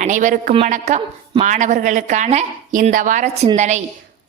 அனைவருக்கும் வணக்கம். மாணவர்களுக்கான இந்த வார சிந்தனை: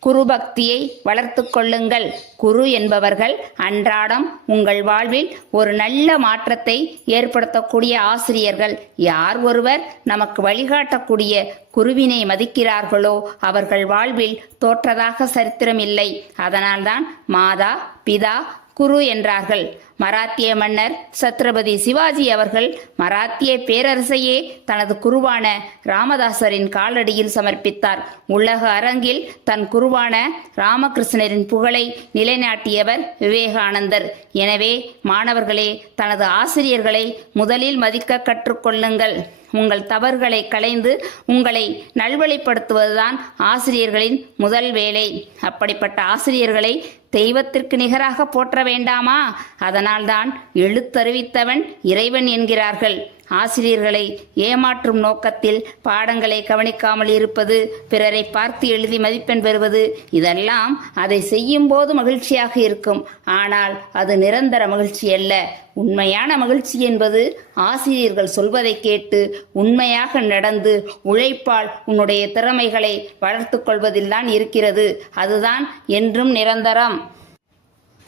குரு பக்தியை வளர்த்து கொள்ளுங்கள். குரு என்பவர்கள் அன்றாடம் உங்கள் வாழ்வில் ஒரு நல்ல மாற்றத்தை ஏற்படுத்தக்கூடிய ஆசிரியர்கள். யார் ஒருவர் நமக்கு வழிகாட்டக்கூடிய குருவினை மதிக்கிறார்களோ அவர்கள் வாழ்வில் தோற்றதாக சரித்திரம் இல்லை. அதனால்தான் மாதா பிதா குரு என்றார்கள். மராத்திய மன்னர் சத்ரபதி சிவாஜி அவர்கள் மராத்திய பேரரசையே தனது குருவான ராமதாசரின் காலடியில் சமர்ப்பித்தார். உலக அரங்கில் தன் குருவான ராமகிருஷ்ணரின் புகழை நிலைநாட்டியவர் விவேகானந்தர். எனவே மாணவர்களே, தனது ஆசிரியர்களை முதலில் மதிக்க கற்றுக்கொள்ளுங்கள். உங்கள் தவறுகளை களைந்து உங்களை நல்வழிப்படுத்துவதுதான் ஆசிரியர்களின் முதல் வேலை. அப்படிப்பட்ட ஆசிரியர்களை தெய்வத்திற்கு நிகராக போற்ற வேண்டாமா? அதனால்தான் எழுத்தறிவித்தவன் இறைவன் என்கிறார்கள். ஆசிரியர்களை ஏமாற்றும் நோக்கத்தில் பாடங்களை கவனிக்காமல் இருப்பது, பிறரை பார்த்து எழுதி மதிப்பெண் பெறுவது, இதெல்லாம் அதை செய்யும் போது மகிழ்ச்சியாக இருக்கும். ஆனால் அது நிரந்தர மகிழ்ச்சி அல்ல. உண்மையான மகிழ்ச்சி என்பது ஆசிரியர்கள் சொல்வதை கேட்டு உண்மையாக நடந்து உழைப்பால் உன்னுடைய திறமைகளை வளர்த்து கொள்வதில்தான் இருக்கிறது. அதுதான் என்றும் நிரந்தரம்.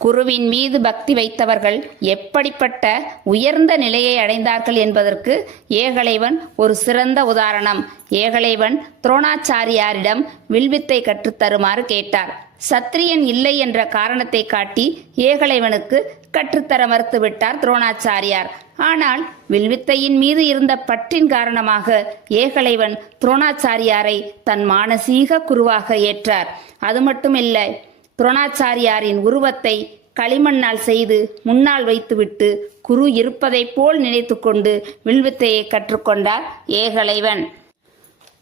குருவின் மீது பக்தி வைத்தவர்கள் எப்படிப்பட்ட உயர்ந்த நிலையை அடைந்தார்கள் என்பதற்கு ஏகலைவன் ஒரு சிறந்த உதாரணம். ஏகலைவன் துரோணாச்சாரியாரிடம் வில்வித்தை கற்றுத்தருமாறு கேட்டார். சத்திரியன் இல்லை என்ற காரணத்தை காட்டி ஏகலைவனுக்கு கற்றுத்தர மறுத்துவிட்டார் துரோணாச்சாரியார். ஆனால் வில்வித்தையின் மீது இருந்த பற்றின் காரணமாக ஏகலைவன் துரோணாச்சாரியாரை தன் மானசீக குருவாக ஏற்றார். அது மட்டுமில்லை, துரோணாச்சாரியாரின் உருவத்தை களிமண்ணால் செய்து முன்னால் வைத்துவிட்டு குரு இருப்பதைப் போல் நினைத்து கொண்டு வில்வித்தையை கற்றுக்கொண்டார் ஏகலைவன்.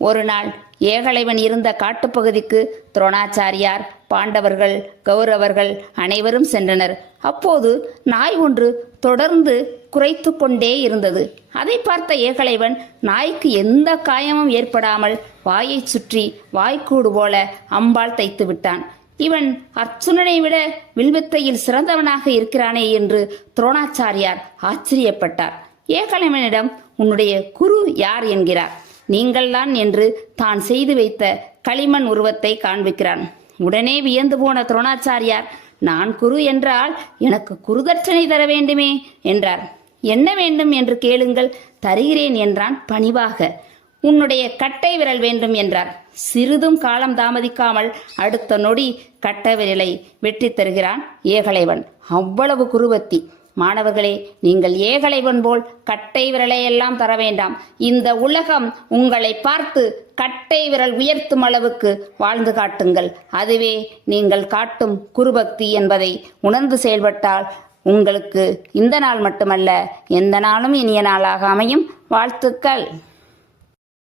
ஒரு நாள் ஏகலைவன் இருந்த காட்டுப்பகுதிக்கு துரோணாச்சாரியார், பாண்டவர்கள், கௌரவர்கள் அனைவரும் சென்றனர். அப்போது நாய் ஒன்று தொடர்ந்து குரைத்து கொண்டே இருந்தது. அதை பார்த்த ஏகலைவன் நாய்க்கு எந்த காயமும் ஏற்படாமல் வாயை சுற்றி வாய்க்கூடு போல அம்பால் தைத்து விட்டான். இவன் அர்ச்சுனனை விட வில்வித்தையில் சிறந்தவனாக இருக்கிறானே என்று துரோணாச்சாரியார் ஆச்சரியப்பட்டார். ஏகலைவனிடம், உன்னுடைய குரு யார் என்கிறார். நீங்கள்தான் என்று தான் செய்து வைத்த களிமண் உருவத்தை காண்பிக்கிறான். உடனே வியந்து போன துரோணாச்சாரியார், நான் குரு என்றால் எனக்கு குருதட்சணை தர வேண்டுமே என்றார். என்ன வேண்டும் என்று கேளுங்கள், தருகிறேன் என்றான் பணிவாக. உன்னுடைய கட்டை விரல் வேண்டும் என்றார். சிறிதும் காலம் தாமதிக்காமல் அடுத்த நொடி கட்டை விரலை வெற்றி தருகிறான் ஏகலைவன். அவ்வளவு குருபக்தி. மாணவர்களே, நீங்கள் ஏகலைவன் போல் கட்டை விரலை எல்லாம் தர வேண்டாம். இந்த உலகம் உங்களை பார்த்து கட்டை விரல் உயர்த்தும் அளவுக்கு வாழ்ந்து காட்டுங்கள். அதுவே நீங்கள் காட்டும் குருபக்தி என்பதை உணர்ந்து செயல்பட்டால் உங்களுக்கு இந்த நாள் மட்டுமல்ல, எந்த நாளும் இனிய நாளாக அமையும். வாழ்த்துக்கள்.